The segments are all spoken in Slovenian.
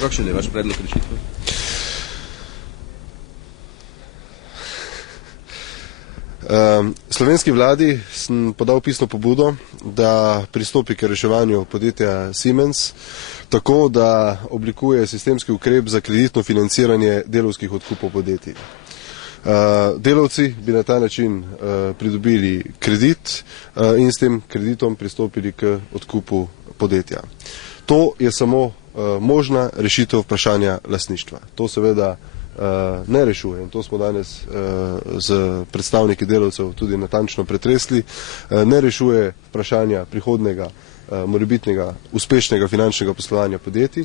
Kakšen je vaš predlog rešitve? Slovenski vladi sem podal pisno pobudo, da pristopi k reševanju podjetja Siemens tako, da oblikuje sistemski ukrep za kreditno financiranje delavskih odkupov podjetij. Delavci bi na ta način pridobili kredit in s tem kreditom pristopili k odkupu podjetja. To je samo možna rešitev vprašanja lastništva. To seveda ne rešuje in to smo danes z predstavniki delavcev tudi natančno pretresli, ne rešuje vprašanja prihodnega morebitnega uspešnega finančnega poslovanja podjetij.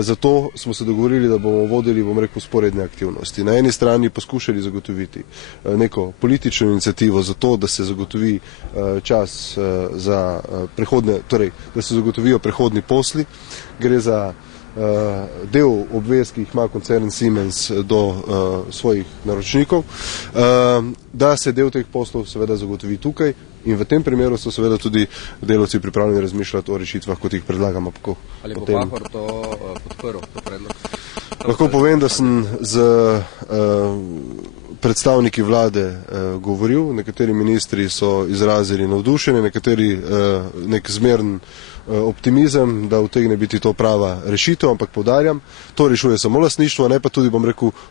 Zato smo se dogovorili, da bomo vodili, sporedne aktivnosti. Na eni strani poskušali zagotoviti neko politično inicijativo za to, da se zagotovi čas za prehodne, torej, da se zagotovijo prehodni posli. Gre za del obvez, ki jih ima koncern Siemens do svojih naročnikov, da se del teh poslov seveda zagotovi tukaj in v tem primeru so seveda tudi delavci pripravljeni razmišljati o rešitvah, kot jih predlagamo. Ali bo Pahor to podprl, to predlog? Lahko povem, da sem z predstavniki vlade govoril, nekateri ministri so izrazili navdušenje, nekateri nek zmeren optimizem, da utegne biti to prava rešitev, ampak poudarjam, to rešuje samo lastništvo, ne pa tudi,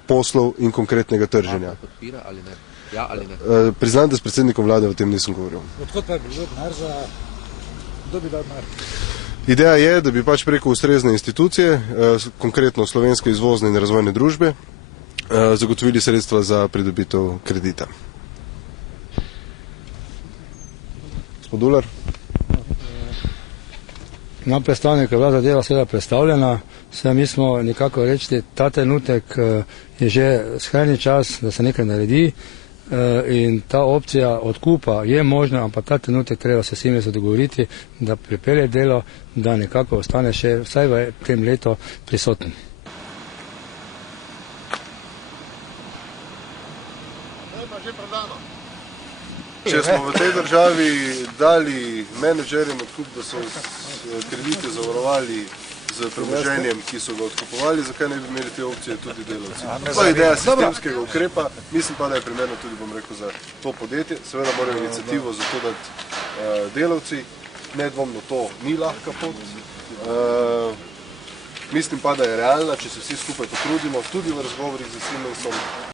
poslov in konkretnega trženja. Podpira ali ne? Ja ali ne? Priznam, da s predsednikom vlade o tem nisem govoril. Odkot pa bi bil denar za... Kdo bi dal denar? Ideja je, da bi preko ustrezne institucije, konkretno Slovenske izvozne in razvojne družbe, zagotovili sredstva za pridobitev kredita. Gospod Dular? Na predstavnika vlada dela seveda predstavljena, vse mi smo nekako reči, ta trenutek je že skrajni čas, da se nekaj naredi in ta opcija odkupa je možna, ampak ta trenutek treba se Siemensu dogovoriti, da pripelje delo, da nekako ostane še vsaj v tem letu prisoten. Če smo v tej državi dali menedžerjem odkup, da so kredite zavarovali z premoženjem, ki so ga odkupovali, zakaj ne bi imeli te opcije tudi delavci? To je ideja sistemskega ukrepa, mislim pa, da je primerno tudi, za to podjetje. Seveda morajo inicijativo za to dati delavci, nedvomno to ni lahka pot. Mislim pa, da je realna, če se vsi skupaj potrudimo, tudi v razgovorih z Siemensom.